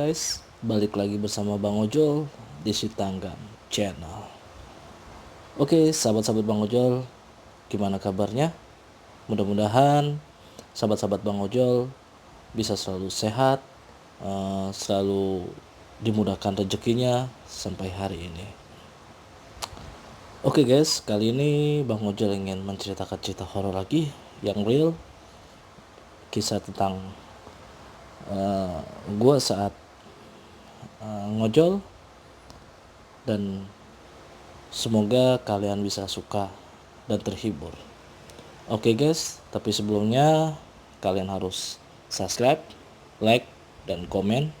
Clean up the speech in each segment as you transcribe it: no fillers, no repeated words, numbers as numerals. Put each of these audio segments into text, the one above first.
guys, balik lagi bersama Bang Ojol di Sitanggang Channel. Oke, sahabat-sahabat Bang Ojol, gimana kabarnya? Mudah-mudahan sahabat-sahabat Bang Ojol bisa selalu sehat, selalu dimudahkan rezekinya sampai hari ini. Oke guys, kali ini Bang Ojol ingin menceritakan cerita horor lagi yang real, kisah tentang gue saat ngojol, dan semoga kalian bisa suka dan terhibur. Oke guys, tapi sebelumnya kalian harus subscribe, like, dan komen,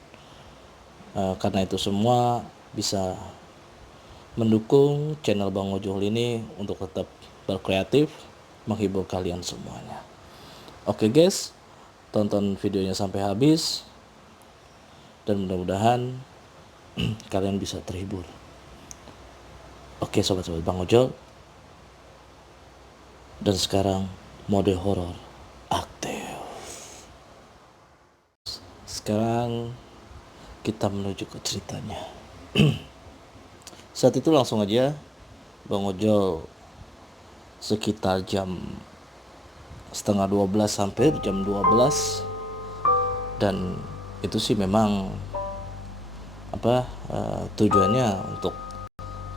karena itu semua bisa mendukung channel Bang Ojol ini untuk tetap berkreatif menghibur kalian semuanya. Oke guys, tonton videonya sampai habis dan mudah-mudahan kalian bisa terhibur. Oke sobat-sobat Bang Ojol, dan sekarang mode horor aktif. Sekarang kita menuju ke ceritanya. Saat itu langsung aja Bang Ojol sekitar jam 11:30 sampai jam 12, dan itu sih memang tujuannya untuk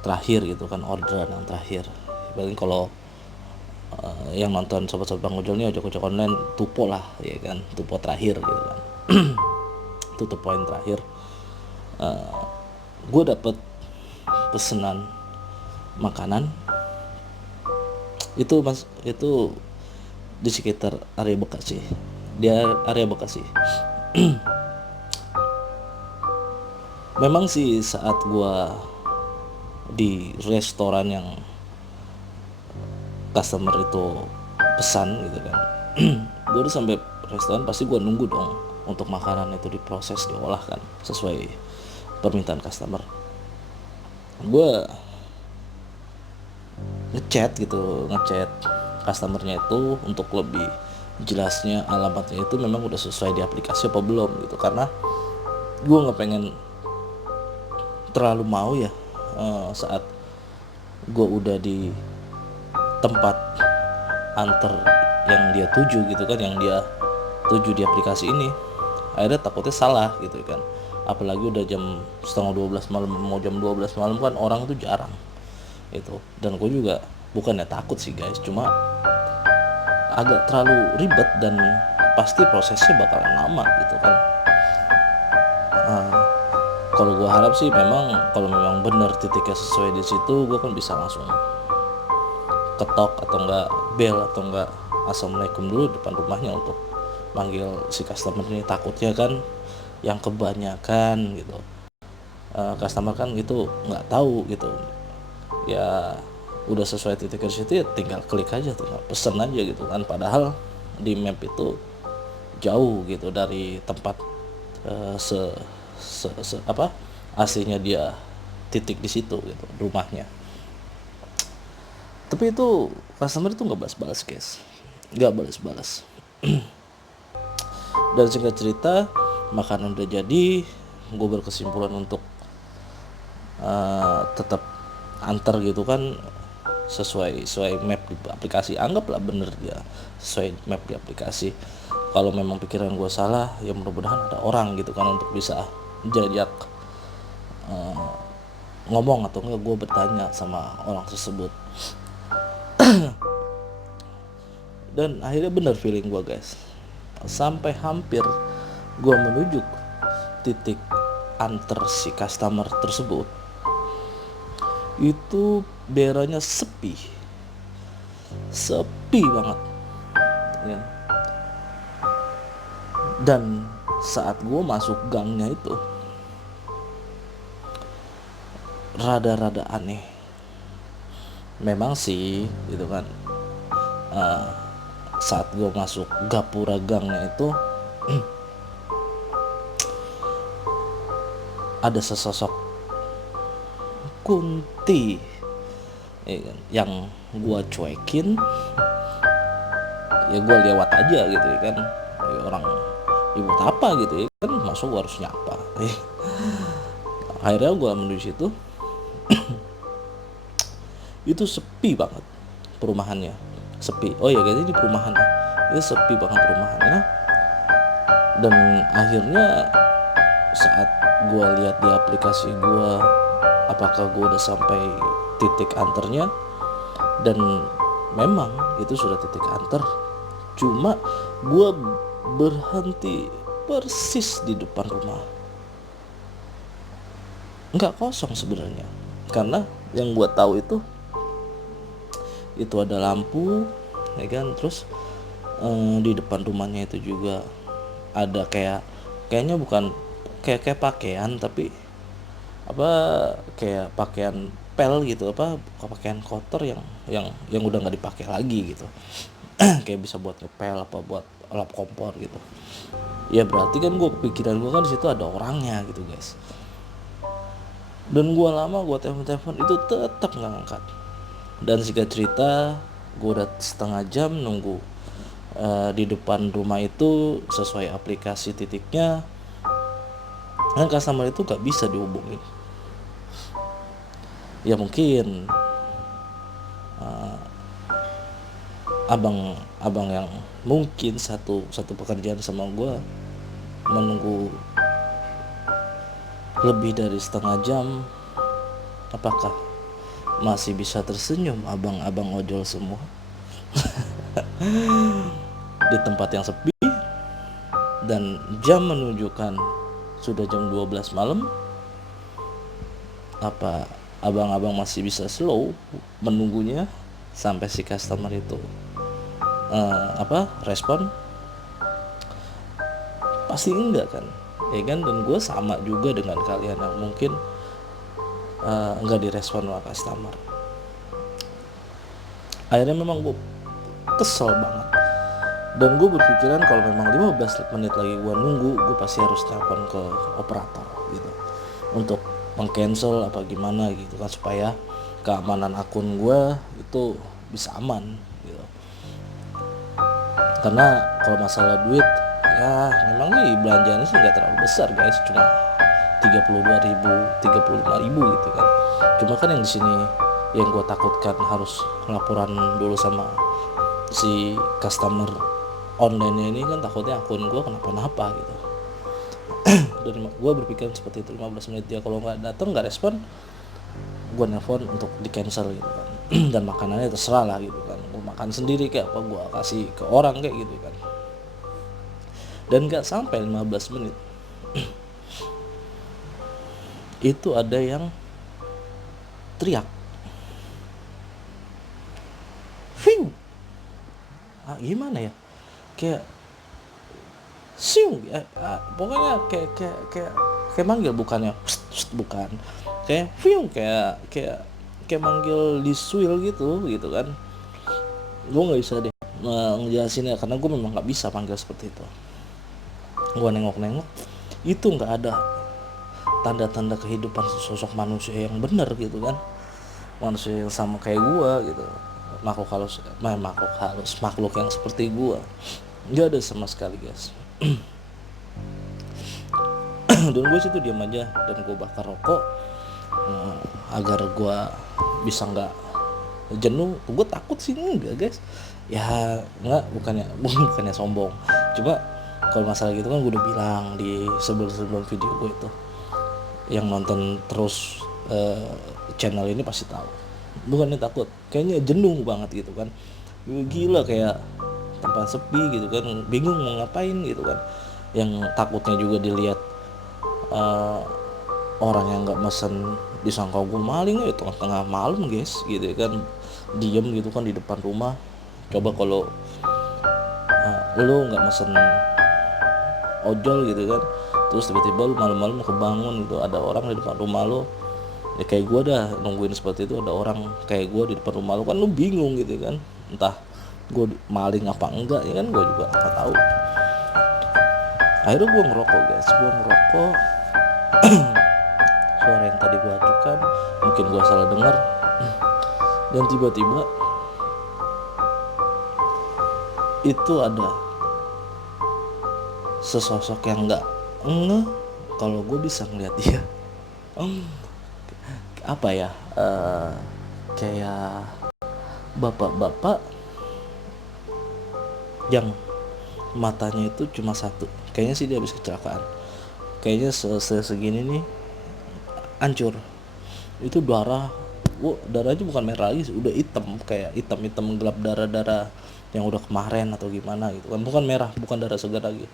terakhir gitu kan, orderan yang terakhir. Paling kalau yang nonton sobat-sobat Bang Ojol ini ojek-ojek online tupo lah ya kan, tupo terakhir gitu kan. Tutup poin terakhir. Gue dapet pesanan makanan itu di sekitar area Bekasi. Memang sih saat gua di restoran yang customer itu pesan gitu kan, gue udah sampai restoran pasti gue nunggu dong untuk makanan itu diproses, diolah kan sesuai permintaan customer. Gue ngechat customernya itu untuk lebih jelasnya alamatnya itu memang udah sesuai di aplikasi apa belum gitu, karena gue nggak pengen terlalu mau ya saat gue udah di tempat antar yang dia tuju gitu kan, yang dia tuju di aplikasi ini, akhirnya takutnya salah gitu kan. Apalagi udah jam 11:30 malam, mau jam 12 malam kan orang itu jarang itu. Dan gue juga bukannya takut sih guys, cuma agak terlalu ribet dan pasti prosesnya bakalan lama gitu kan. Kalau gue harap sih memang kalau memang benar titiknya sesuai di situ, gue kan bisa langsung ketok atau enggak bel atau enggak assalamualaikum dulu depan rumahnya untuk manggil si customer ini. Takutnya kan yang kebanyakan gitu, customer kan gitu nggak tahu gitu ya, udah sesuai titik di situ ya tinggal klik aja, tinggal pesen aja gitu kan, padahal di map itu jauh gitu dari tempat aslinya dia titik di situ gitu rumahnya. Tapi itu customer itu nggak balas-balas guys, nggak balas-balas. Dan singkat cerita, makanan udah jadi, gue berkesimpulan untuk tetap antar gitu kan, sesuai map di aplikasi. Anggaplah bener dia sesuai map di aplikasi. Kalau memang pikiran gue salah, ya mudah-mudahan ada orang gitu kan untuk bisa jajak ngomong, atau enggak gue bertanya sama orang tersebut. Dan akhirnya bener feeling gue guys, sampai hampir gue menuju titik antar si customer tersebut, itu daerahnya sepi banget ya. Dan saat gue masuk gangnya itu rada-rada aneh memang sih gitu kan. Saat gue masuk gapura gangnya itu ada sesosok kunti ya kan, yang gue cuekin ya, gue lewat aja gitu ya kan. Ya, orang ibu apa gitu ya kan, masuk harus nyapa Akhirnya gue menuju situ. Itu sepi banget perumahannya, sepi. Oh ya guys, ini perumahan, itu sepi banget perumahannya. Dan akhirnya saat gue lihat di aplikasi gue apakah gue udah sampai titik anternya, dan memang itu sudah titik anter, cuma gue berhenti persis di depan rumah, nggak kosong sebenarnya. Karena yang gue tahu itu ada lampu, ya kan. Terus di depan rumahnya itu juga ada kayaknya bukan kayak pakaian, tapi apa, kayak pakaian pel gitu, apa pakaian kotor yang udah nggak dipakai lagi gitu. Kayak bisa buat ngepel apa buat lap kompor gitu. Ya berarti kan pikiran gue kan di situ ada orangnya gitu guys. Dan gue telepon itu tetap nggak ngangkat. Dan singkat cerita, gue udah setengah jam nunggu di depan rumah itu sesuai aplikasi titiknya, dan customer itu gak bisa dihubungin. Ya mungkin abang yang mungkin satu pekerjaan sama gue menunggu lebih dari setengah jam. Apakah masih bisa tersenyum abang-abang ojol semua di tempat yang sepi dan jam menunjukkan sudah jam 12 malam? Apa abang-abang masih bisa slow menunggunya sampai si customer itu respon? Pasti enggak kan, ya kan. Dan gue sama juga dengan kalian yang mungkin enggak direspon oleh customer. Akhirnya memang gue kesel banget, dan gue berpikiran kalau memang 15 menit lagi gue nunggu, gue pasti harus telepon ke operator gitu untuk meng-cancel apa gimana gitu kan, supaya keamanan akun gue itu bisa aman gitu. Karena kalau masalah duit ya memang nih belanjanya sih nggak terlalu besar guys, cuma 32.000, 35.000 gitu kan. Cuma kan yang di sini yang gue takutkan harus laporan dulu sama si customer online ini kan, takutnya akun gue kenapa-napa gitu. Dan gue berpikir seperti itu. 15 menit dia kalau nggak datang, nggak respon, gue nelpon untuk di cancel gitu kan. Dan makanannya terserah lah gitu kan, gue makan sendiri kayak apa, gue kasih ke orang kayak gitu kan. Dan nggak sampai 15 menit itu ada yang teriak, "Fing!" Gimana ya? Kayak siung pokoknya kayak manggil, bukannya pst, bukan. Kayak fiung, kayak manggil di suil gitu kan. Gue nggak bisa deh ngejelasinnya karena gue memang nggak bisa manggil seperti itu. Gue nengok itu nggak ada tanda-tanda kehidupan sosok manusia yang benar gitu kan, manusia yang sama kayak gue gitu, makhluk yang seperti gue nggak ada sama sekali guys. Dan gue situ diam aja, dan gue bakar rokok agar gue bisa nggak jenuh. Gue takut sih enggak guys, ya nggak, bukannya sombong, cuma kalau masalah gitu kan gue udah bilang di sebelum video gue itu. Yang nonton terus channel ini pasti tahu, bukannya takut, kayaknya jenuh banget gitu kan. Gila, kayak tempat sepi gitu kan, bingung mau ngapain gitu kan. Yang takutnya juga dilihat orang yang nggak mesen, disangka gue maling ya tengah malam guys gitu kan, diem gitu kan di depan rumah. Coba kalau lu nggak mesen ojol gitu kan, terus tiba-tiba lu malam-malam kebangun gitu, ada orang di depan rumah lu, ya kayak gue dah nungguin seperti itu, ada orang kayak gue di depan rumah lu kan, lu bingung gitu kan, entah gue maling apa enggak, ya kan gue juga nggak tahu. Akhirnya gue ngerokok guys, suara yang tadi gue ajukan mungkin gue salah dengar. Dan tiba-tiba itu ada sesosok yang nggak kalau gue bisa ngeliat dia apa ya, kayak bapak-bapak yang matanya itu cuma satu, kayaknya sih dia habis kecelakaan, kayaknya segini nih hancur, itu darahnya bukan merah lagi, udah hitam, kayak hitam gelap, darah yang udah kemarin atau gimana gitu kan, bukan merah, bukan darah segar lagi.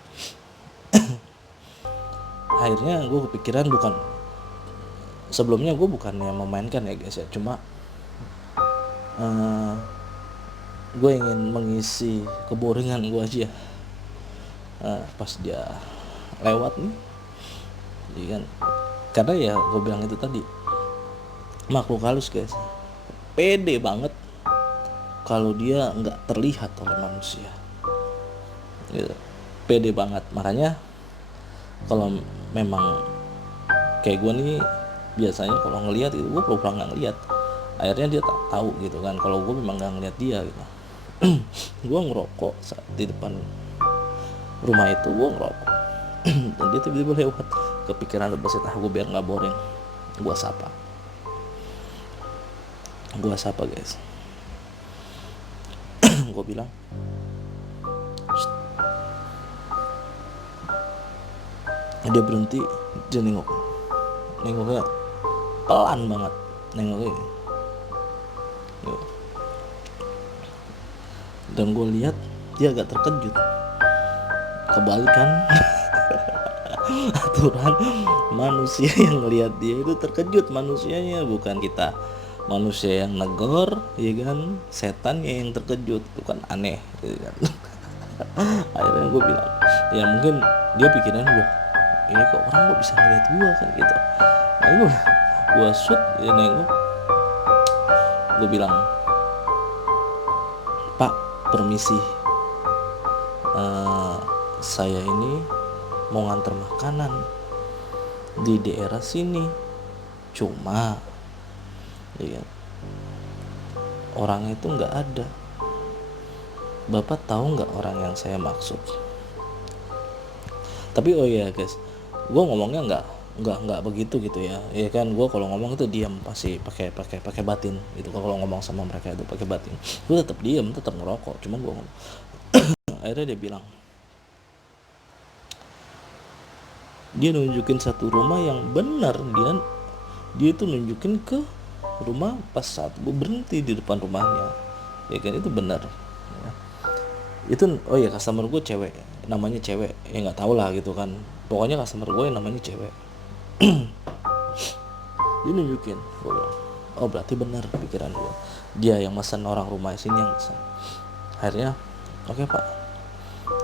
Akhirnya gue kepikiran, sebelumnya gue bukannya memainkan ya guys ya, cuma gue ingin mengisi keboringan gue aja. Pas dia lewat nih, jadi kan, karena ya gue bilang itu tadi, makhluk halus guys, pede banget kalau dia nggak terlihat oleh manusia gitu. Pede banget, makanya kalau memang kayak gue nih, biasanya kalau ngelihat itu gue pura-pura nggak ngelihat, akhirnya dia tak tahu gitu kan kalau gue memang nggak ngelihat dia gitu. Gue ngerokok saat di depan rumah itu, gue ngerokok dan dia tiba-tiba lewat, kepikiran berbasit, gue biar nggak boring, gue sapa guys. Gue bilang, dia berhenti, dia nengoknya pelan banget, nengoknya yuk. Dan gue lihat dia agak terkejut, kebalikan aturan, manusia yang ngelihat dia itu terkejut, manusianya, bukan kita manusia yang negor ya kan, setannya yang terkejut, itu kan aneh gitu kan. Akhirnya gue bilang, ya mungkin dia pikiran gue, ini kok orang kok bisa ngeliat gue kan gitu. Nah, gue shoot ya, nengok, gue bilang, Pak permisi, saya ini mau nganter makanan di daerah sini, cuma ya, orang itu nggak ada. Bapak tahu nggak orang yang saya maksud? Tapi oh iya guys, gue ngomongnya nggak begitu gitu ya. Ya kan, gue kalau ngomong itu diam, pasti pakai batin gitu. Kalau ngomong sama mereka itu pakai batin. Gue tetap diam, tetap ngerokok. Cuman gue ngomong. Akhirnya dia bilang, dia nunjukin satu rumah yang benar, dia itu nunjukin ke rumah pas saat gue berhenti di depan rumahnya, ya kan, itu benar ya. Itu oh ya, customer gue cewek, namanya cewek ya, nggak tahu lah gitu kan, pokoknya customer gue yang namanya cewek. Dia nunjukin, gue bilang, oh berarti benar pikiran gue, dia yang mesen, orang rumah sini yang mesen. Akhirnya oke Pak,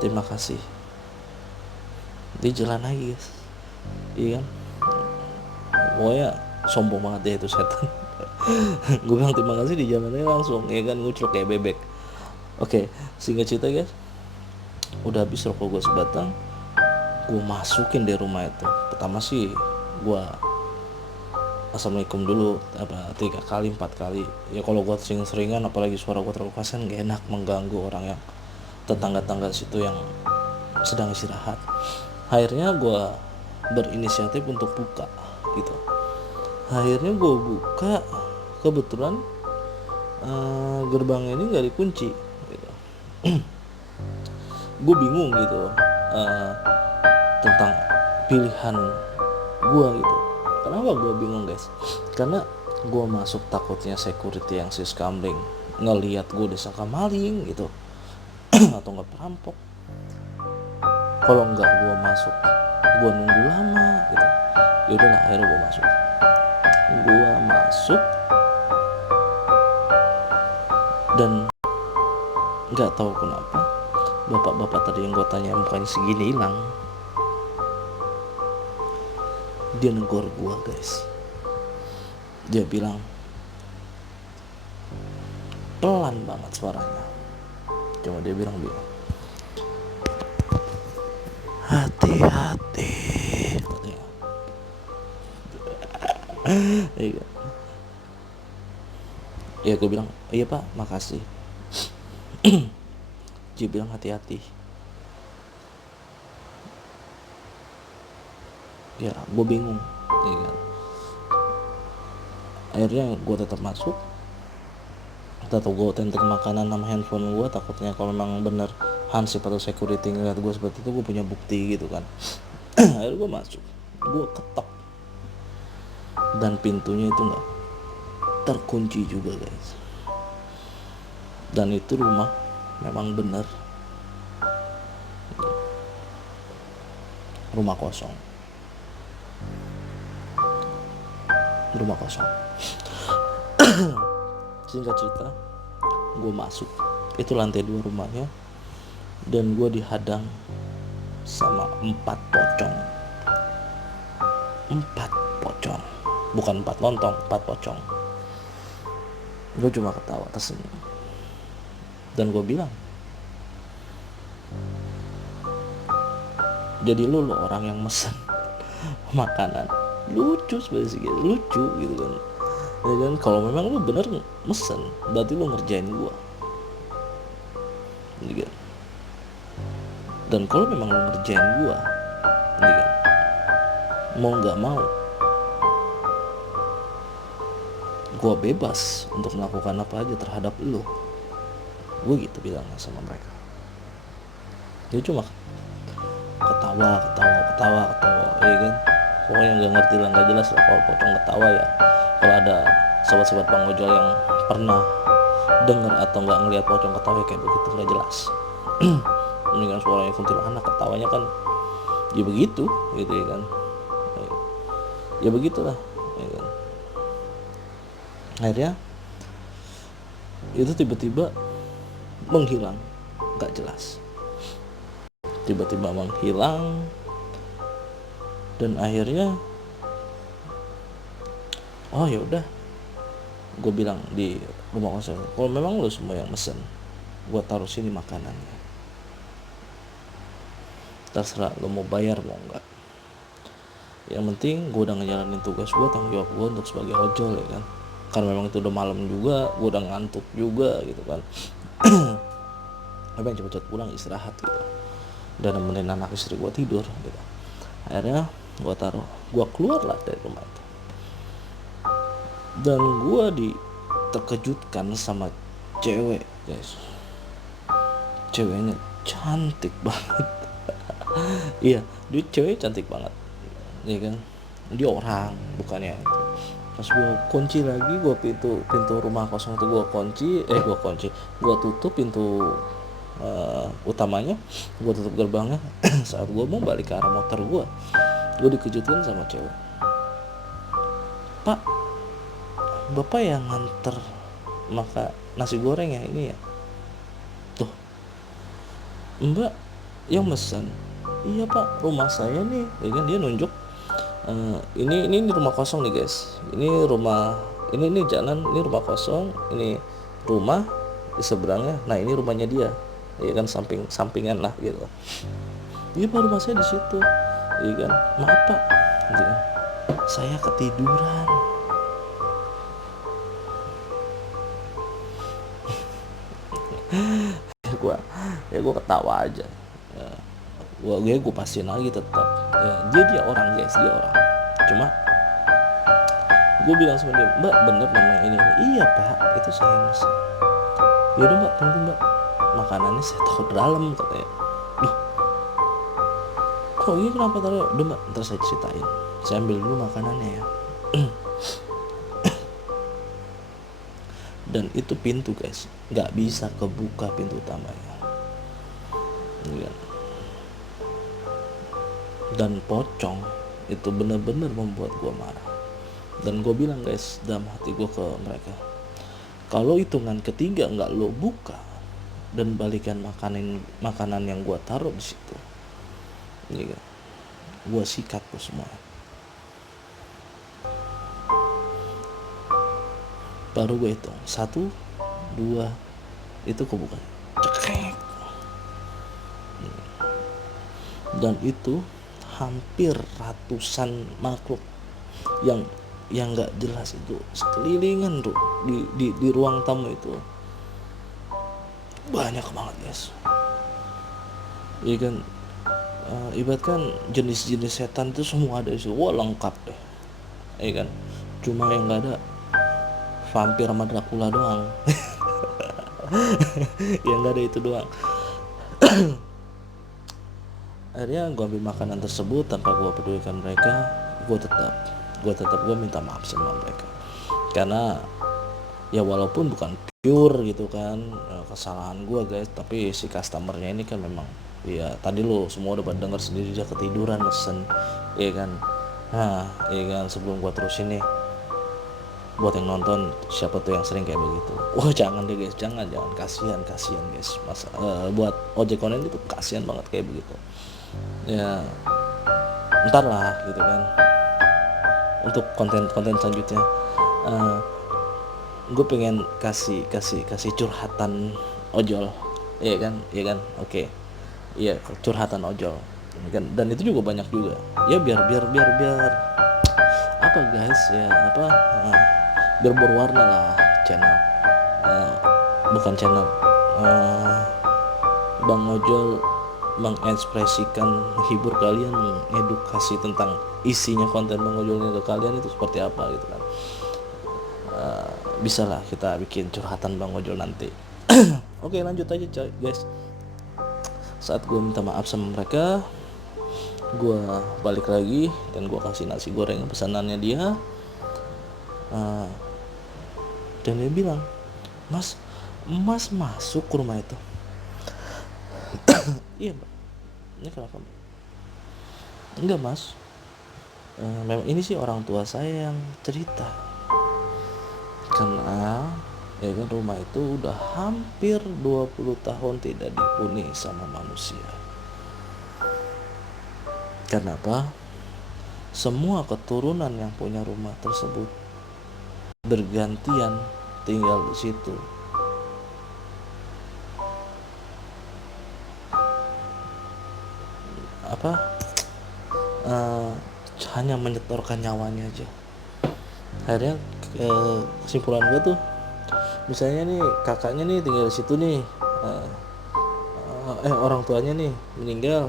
terima kasih. Dia jalan lagi guys, iya kan, pokoknya sombong banget dia itu setan. Gue bilang terima kasih, di jalannya langsung ya kan, nguclok kayak bebek. Oke, singkat cerita guys, udah habis rokok gue sebatang, gue masukin di rumah itu. Pertama sih gue assalamualaikum dulu 3 kali 4 kali ya, kalau gue sering-seringan apalagi suara gue terlalu keras kan gak enak, mengganggu orang yang tetangga-tangga situ yang sedang istirahat. Akhirnya gue berinisiatif untuk buka gitu. Akhirnya gue buka, kebetulan gerbangnya ini nggak dikunci gitu. Gue bingung gitu tentang pilihan gue gitu. Kenapa gue bingung guys? Karena gue masuk takutnya security yang sis kamling ngelihat gue disangka maling gitu atau nggak perampok. Kalau nggak gue masuk, gue nunggu lama gitu. Yaudahlah, akhirnya gue masuk. Dan nggak tahu kenapa bapak-bapak tadi yang gue tanya mukanya segini hilang. Dia negor gue guys. Dia bilang pelan banget suaranya, cuma dia bilang hati-hati. Ya gue bilang iya Pak, makasih. Dia bilang hati-hati. Ya gue bingung ya kan. Akhirnya gue tetap masuk, atau gue otentik makanan sama handphone gue, takutnya kalau memang bener hansip atau security ngeliat gue seperti itu, gue punya bukti gitu kan. Akhirnya gue masuk, gue ketok, dan pintunya itu nggak terkunci juga guys. Dan itu rumah memang bener rumah kosong. Singkat cerita, gue masuk, itu lantai 2 rumahnya, dan gue dihadang sama 4 pocong. 4 pocong, bukan 4 lontong, 4 pocong. Gue cuma ketawa tersenyum, dan gue bilang, jadi lu orang yang mesen makanan, lucu sebenarnya, lucu gitu kan. Ya kan, kalau memang lu bener mesen, berarti lu ngerjain gua gitu kan. Dan kalau memang lu ngerjain gua gitu kan, mau gak mau gua bebas untuk melakukan apa aja terhadap lu. Gue gitu bilang sama mereka. Dia cuma ketawa ya kan. Pokoknya gak ngerti lah, gak jelas lah kalau pocong ketawa ya. Kalau ada sobat-sobat Bang Ojol yang pernah dengar atau nggak ngelihat pocong ketawa kayak begitu, nggak jelas. Mendingan suaranya kuntilanak, ketawanya kan ya begitu gitu ya kan. Ya begitulah ya kan. Akhirnya itu tiba-tiba menghilang, nggak jelas, tiba-tiba menghilang. Dan akhirnya oh ya udah, gue bilang di rumah kosong, kalau memang lo semua yang mesen, gue taruh sini makanannya, terserah lo mau bayar mau enggak. Yang penting gue udah ngejalanin tugas gue, tanggung jawab gue untuk sebagai ojol ya kan. Karena memang itu udah malam juga, gue udah ngantuk juga gitu kan. Gue pengen cepet-cepet pulang istirahat gitu, dan nemenin anak istri gue tidur gitu. Akhirnya gue taruh, gue keluar lah dari rumah itu, dan gue terkejutkan sama cewek guys. Ceweknya cantik banget. Iya, dia cewek cantik banget ya kan. Dia orang bukannya itu. Pas gue kunci lagi, gue pintu rumah kosong itu gue tutup pintu utamanya, gue tutup gerbangnya. Saat gue mau balik ke arah motor gue dikejutkan sama cewek. Pak, bapak yang nganter nasi goreng ya ini ya? Tuh, mbak yang mesen. Iya pak, rumah saya nih ya kan. Dia nunjuk, ini rumah kosong nih guys, ini rumah, ini jalan, ini rumah kosong, ini rumah di seberangnya, nah ini rumahnya dia ya kan, sampingan lah gitu. Iya pak, rumah saya di situ ya kan. Maaf pak gitu kan, saya ketiduran. gue ketawa aja ya. Gue pastiin lagi tetap ya, dia orang guys, dia orang. Cuma gue bilang sama dia, mbak bener namanya ini? Iya pak, itu saya mesen. Yaudah mbak, tunggu mbak, makanannya saya taruh dalam katanya. Loh, kok ini kenapa taruh? Udah mbak, ntar saya ceritain, saya ambil dulu makanannya ya. Dan itu pintu guys, nggak bisa kebuka pintu utamanya ya. Dan pocong itu benar-benar membuat gue marah. Dan gue bilang guys dalam hati gue ke mereka, kalau hitungan ketiga nggak lo buka dan balikan makanan yang gue taruh di situ ya, gue sikat lo semua. Baru gue hitung 1, 2, itu kebuka, cekek. Dan itu hampir ratusan makhluk yang nggak jelas itu sekelilingan tuh di ruang tamu itu, banyak banget guys. Iya kan, ibaratkan jenis-jenis setan itu semua ada di situ. Wah, lengkap deh, ya kan. Cuma yang nggak ada vampir sama Dracula doang. Yang nggak ada itu doang. Akhirnya gue ambil makanan tersebut tanpa gue pedulikan mereka. Gue tetap gue minta maaf sama mereka, karena ya walaupun bukan pure gitu kan kesalahan gue guys, tapi si customernya ini kan memang, ya tadi lo semua udah pada denger sendiri, dia ketiduran mesen, ya kan. Nah, ya kan, sebelum gue terusin nih, buat yang nonton siapa tuh yang sering kayak begitu, wah jangan deh guys, jangan kasihan guys, masa buat ojek online itu kasihan banget kayak begitu. Ya ntar lah gitu kan, untuk konten selanjutnya gue pengen kasih curhatan ojol, iya kan, oke. Iya, curhatan ojol, ya kan. Dan itu juga banyak juga, ya biar apa guys, ya apa, biar berwarna lah channel, bukan channel, Bang Ojol mengekspresikan, menghibur kalian, mengedukasi tentang isinya konten Bang Ojolnya ke kalian itu seperti apa gitu kan. Bisa lah kita bikin curhatan Bang Ojol nanti. Oke, lanjut aja guys. Saat gue minta maaf sama mereka, gue balik lagi dan gue kasih nasi goreng pesanannya dia. Dan dia bilang, mas masuk ke rumah itu? Iya mbak. Ini kenapa mbak? Enggak mas, memang ini sih orang tua saya yang cerita, karena ya kan rumah itu udah hampir 20 tahun tidak dihuni sama manusia. Kenapa? Semua keturunan yang punya rumah tersebut bergantian tinggal di situ. Hanya menyetorkan nyawanya aja. Akhirnya kesimpulan gue tuh, misalnya nih kakaknya nih tinggal di situ nih, orang tuanya nih meninggal,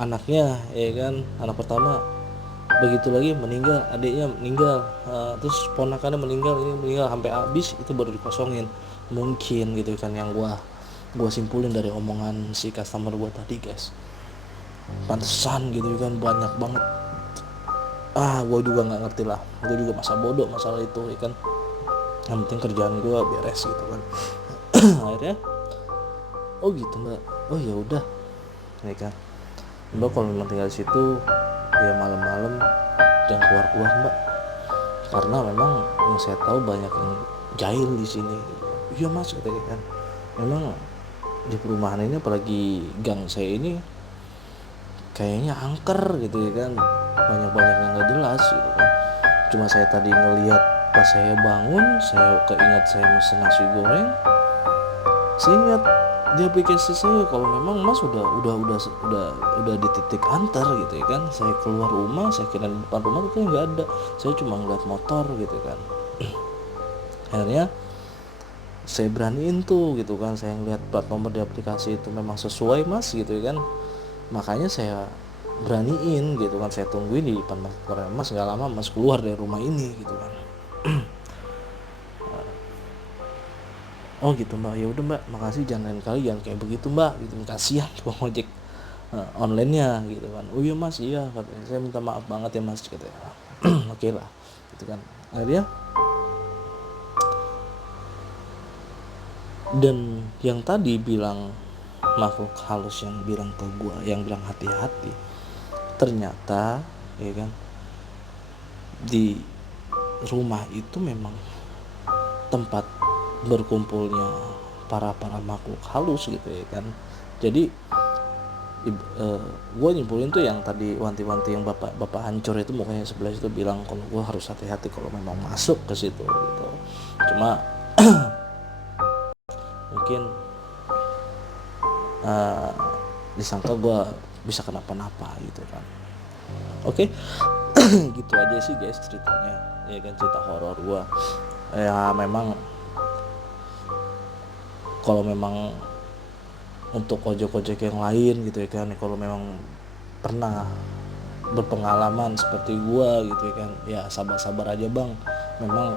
anaknya ya kan, anak pertama, begitu lagi meninggal, adiknya meninggal, terus ponakannya meninggal, ini meninggal sampai habis, itu baru dikosongin. Mungkin gitu kan yang gua simpulin dari omongan si customer gua tadi guys. Pantesan gitu kan banyak banget. Gua juga nggak ngerti lah, gua juga masa bodoh masalah itu ya kan. Yang penting kerjaan gua beres gitu kan. Akhirnya oh gitu mbak, oh ya udah ya kan mbak, kalau memang tinggal di situ ya malam-malam jangan keluar mbak, karena memang yang saya tahu banyak yang jahil di sini. Iya mas katanya kan, memang di perumahan ini apalagi gang saya ini kayaknya angker gitu ya kan, banyak yang nggak jelas gitu kan. Cuma saya tadi ngelihat pas saya bangun, saya keingat saya mesen nasi goreng, saya ingat di aplikasi saya kalau memang mas udah di titik antar gitu ya kan. Saya keluar rumah, saya kira di depan rumah itu nggak ada, saya cuma ngeliat motor gitu kan. Akhirnya saya beraniin tuh gitu kan, saya ngeliat plat nomor di aplikasi itu memang sesuai mas gitu ya kan, makanya saya beraniin gitu kan, saya tungguin di depan mas, nggak lama mas keluar dari rumah ini gitu kan. Oh gitu mbak, ya udah mbak, makasih, jangan lain kali jangan kayak begitu mbak gitu, kasihan tukang ojek online-nya gitu kan. Oh iya mas, iya katanya, saya minta maaf banget ya mas katanya. Oke lah gitu kan. Akhirnya dan yang tadi bilang makhluk halus yang bilang ke gua, yang bilang hati-hati, ternyata ya kan di rumah itu memang tempat berkumpulnya para makhluk halus gitu ya kan. Jadi gue nyimpulin tuh yang tadi wanti-wanti yang bapak hancur itu mukanya sebelah situ bilang kalau gue harus hati-hati kalau memang masuk ke situ gitu. Cuma mungkin disangka gue bisa kenapa-napa gitu kan. Oke. Gitu aja sih guys ceritanya ya kan, cerita horor gue ya. Memang kalau memang untuk ojek-ojek yang lain gitu ya kan, kalau memang pernah berpengalaman seperti gua gitu ya kan, ya sabar-sabar aja bang, memang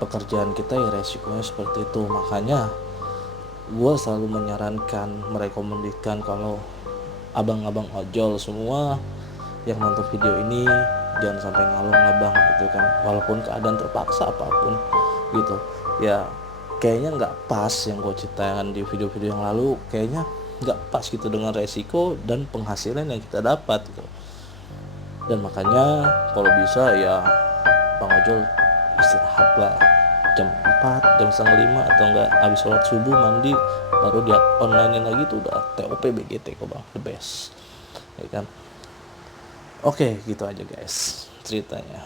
pekerjaan kita ya resikonya seperti itu. Makanya gua selalu menyarankan, merekomendasikan kalau abang-abang ojol semua yang nonton video ini jangan sampai ngalung lah bang gitu kan, walaupun keadaan terpaksa apapun gitu ya. Kayaknya nggak pas yang gue ceritakan di video-video yang lalu, kayaknya nggak pas gitu dengan resiko dan penghasilan yang kita dapat gitu. Dan makanya kalau bisa ya bang ojol istirahat lah jam 4, jam setengah 5, atau enggak habis sholat subuh mandi baru dia online lagi, tuh udah TOP BGT kok bang, the best ya kan. Oke, gitu aja guys ceritanya.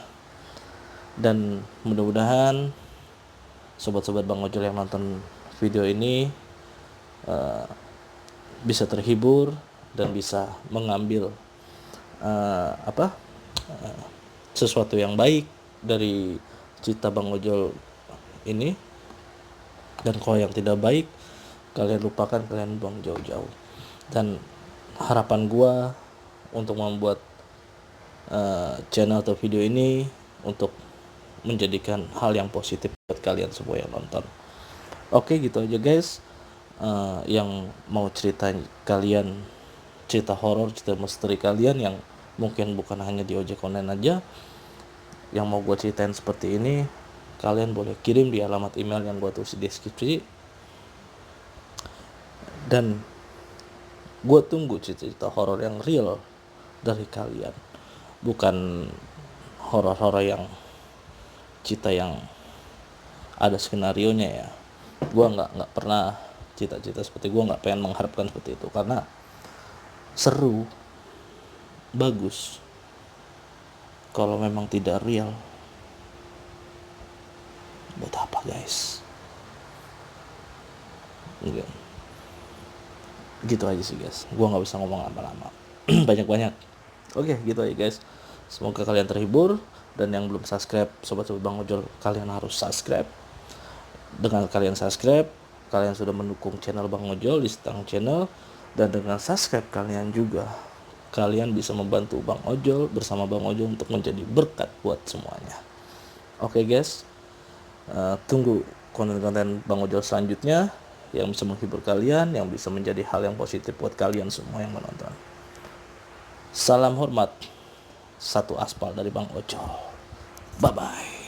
Dan mudah-mudahan sobat-sobat bang ojol yang nonton video ini bisa terhibur dan bisa mengambil sesuatu yang baik dari cerita bang ojol ini. Dan kalau yang tidak baik kalian lupakan, kalian buang jauh-jauh. Dan harapan gua untuk membuat channel atau video ini untuk menjadikan hal yang positif buat kalian semua yang nonton. Oke, gitu aja guys. Yang mau cerita kalian, cerita horor, cerita misteri kalian yang mungkin bukan hanya di ojek online aja, yang mau gue ceritain seperti ini, kalian boleh kirim di alamat email yang gue tulis di deskripsi. Dan gue tunggu cerita horor yang real dari kalian, bukan horor-horor yang cerita yang ada skenario nya ya. Gue nggak pernah cita-cita seperti, gue nggak pengen mengharapkan seperti itu, karena seru, bagus. Kalau memang tidak real, buat apa guys? Enggak. Gitu aja sih guys, gue nggak bisa ngomong lama-lama banyak-banyak. Oke, gitu aja guys, semoga kalian terhibur. Dan yang belum subscribe, sobat-sobat bang ojol, kalian harus subscribe. Dengan kalian subscribe, kalian sudah mendukung channel bang ojol di Setang Channel. Dan dengan subscribe kalian juga, kalian bisa membantu bang ojol bersama bang ojol untuk menjadi berkat buat semuanya. Oke guys, tunggu konten-konten bang ojol selanjutnya yang bisa menghibur kalian, yang bisa menjadi hal yang positif buat kalian semua yang menonton. Salam hormat, satu aspal dari bang ojol. Bye bye.